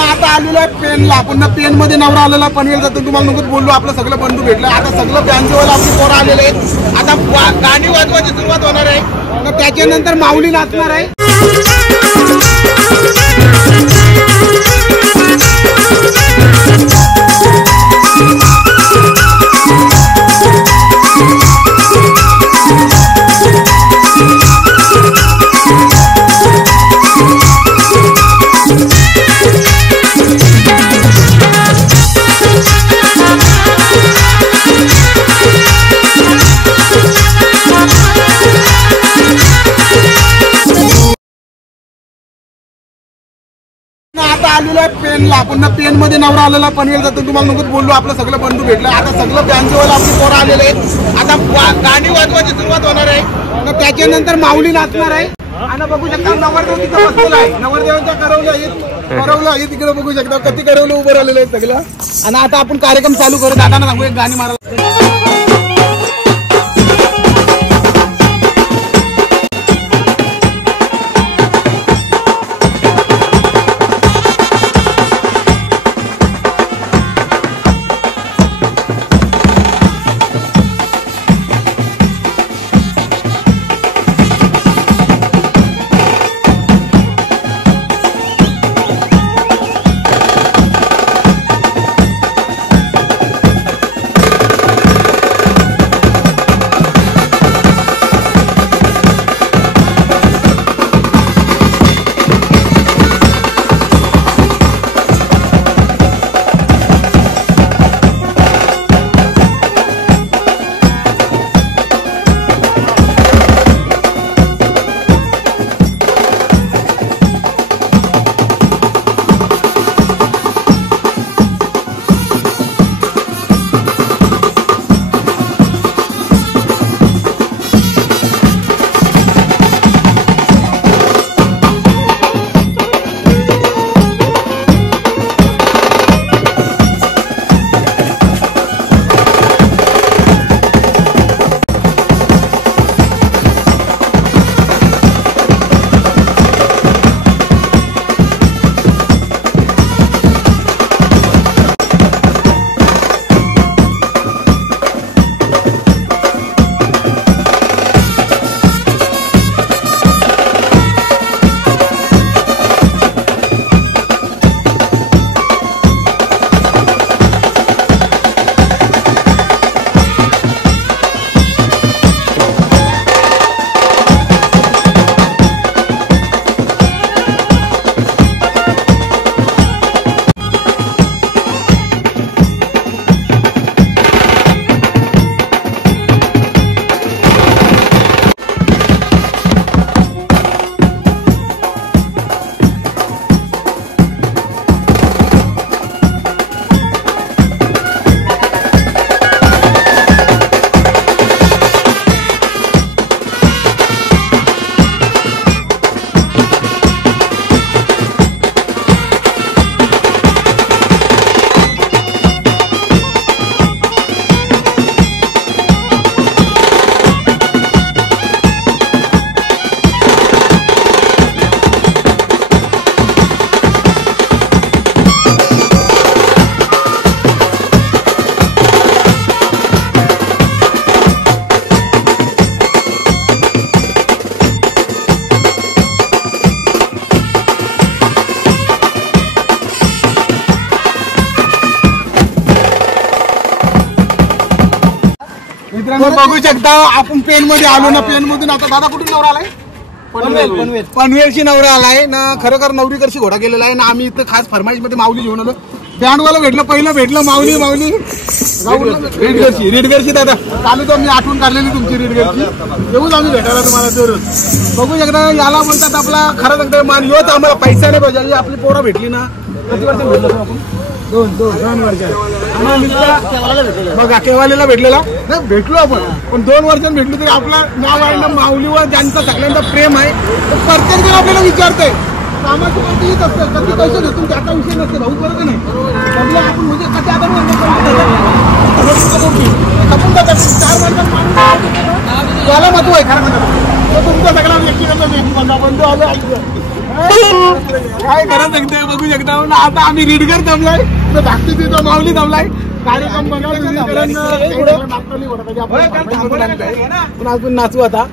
मित्रांनो आता आलेलो आहे पेनला. पुन्हा पेन मध्ये नवरा आलेला पनवेल जातो. तुम्हाला नको बोललो आपलं सगळं बंधू भेटलं. आता सगळं बँकेवाला आपली पोरं आलेले आहेत. आता गाणी वाजवायची सुरुवात होणार आहे. तर त्याच्यानंतर माऊली नाचणार आहे. आता आलेलो आहे पेनला. पुन्हा पेन मध्ये नवरा आलेला पनवेल जातो. तुम्हाला नको बोललो आपलं सगळं बंधू भेटलं. आता सगळं बँकेवाला आपली पोरं आलेले आहेत. आता गाणी वाजवायची सुरुवात होणार आहे. तर त्याच्यानंतर माऊली नाचणार आहे. आणि बघू शकता नवरदेव तिथं बसलेला आहे. नवरदेवांच्या करवलं आहे तिकडे बघू शकता. किती करवलं उभं राहिलेलं आहे सगळं. आणि आता आपण कार्यक्रम चालू करू. दादांना सांगू एक गाणी मारायला. बघू शकता आपण पेन मध्ये आलो ना. पेन मधून आता दादा कुठून नवरा आलाय? पनवेलची नवरा आलाय ना. खरोखर नवरीकडची घोडा गेलेला आहे ना. आम्ही इथं खास फरमाईश मध्ये माऊली घेऊन आलो. बँडवाला भेटलं. पहिलं भेटलं माऊली रेडगरची दादा चालू तर मी आठवण काढलेली तुमची रेडगरची. येऊच आम्ही भेटायला तुम्हाला दररोज. बघू शकता याला बोलतात आपला खरं सांगतो मान योच. आम्हाला पैसा नाही पाहिजे. आपली पोरं भेटली ना. किती वर्ष भेटलो आपण? दोन वर्ष बघा केवालीला भेटलेला नाही. भेटलो आपण पण 2 वर्षांनी भेटलो तरी आपलं नाव आहे ना माऊलीवर ज्यांचं सगळ्यांचा प्रेम आहे. प्रत्येक जण आपल्याला विचारतंय कामाची माहिती येत असतं. कधी पैसे घेतो त्याचा विषय नसते भाऊ. बरोबर नाही आपण म्हणजे कसे आता 4 वर्षात महत्व आहे खरं म्हणतात. तुमचा सगळा व्यक्तिगत बंधू आलो. काय करत शकते बघू शकता. आता आम्ही रीडकर जमलाय, धाकटी तिथं माऊली जमलाय. कार्यक्रम आपण नाचू आता.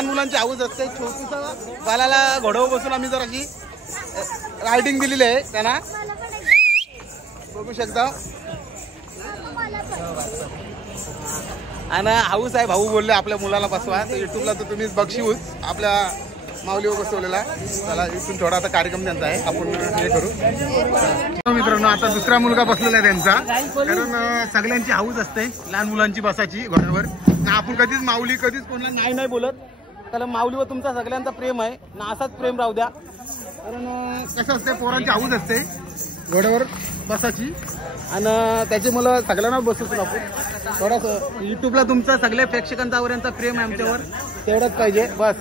लहान मुलांची हाऊस असते. छोटूसा बालाला घोड्यावर बसून आम्ही जर अशी रायडिंग दिलेली आहे त्यांना, बघू शकता. आणि हाऊस आहे, भाऊ बोलले आपल्या मुलाला बसवा, तर युट्यूबला तर तुम्ही बघशीच आपल्या माऊलीवर बसवलेला. चला इथून थोडा आता कार्यक्रम त्यांचा आहे, आपण हे करू. मित्रांनो आता दुसरा मुलगा बसलेला आहे त्यांचा, कारण सगळ्यांची हाऊस असते लहान मुलांची बसायची घोड्यावर. ना आपण कधीच माऊली कधीच कोणाला नाही बोलत, कारण माऊलीवर तुमचा सगळ्यांचा प्रेम आहे ना, असाच प्रेम राहू द्या. कारण कसं असते पोरांची हाऊस असते घोड्यावर बसायची, आणि त्याची मुलं सगळ्यांना बसवतो आपण. थोडंसं युट्यूबला तुमचा सगळ्या प्रेक्षकांचा यांचा प्रेम आहे आमच्यावर, तेवढंच पाहिजे बस.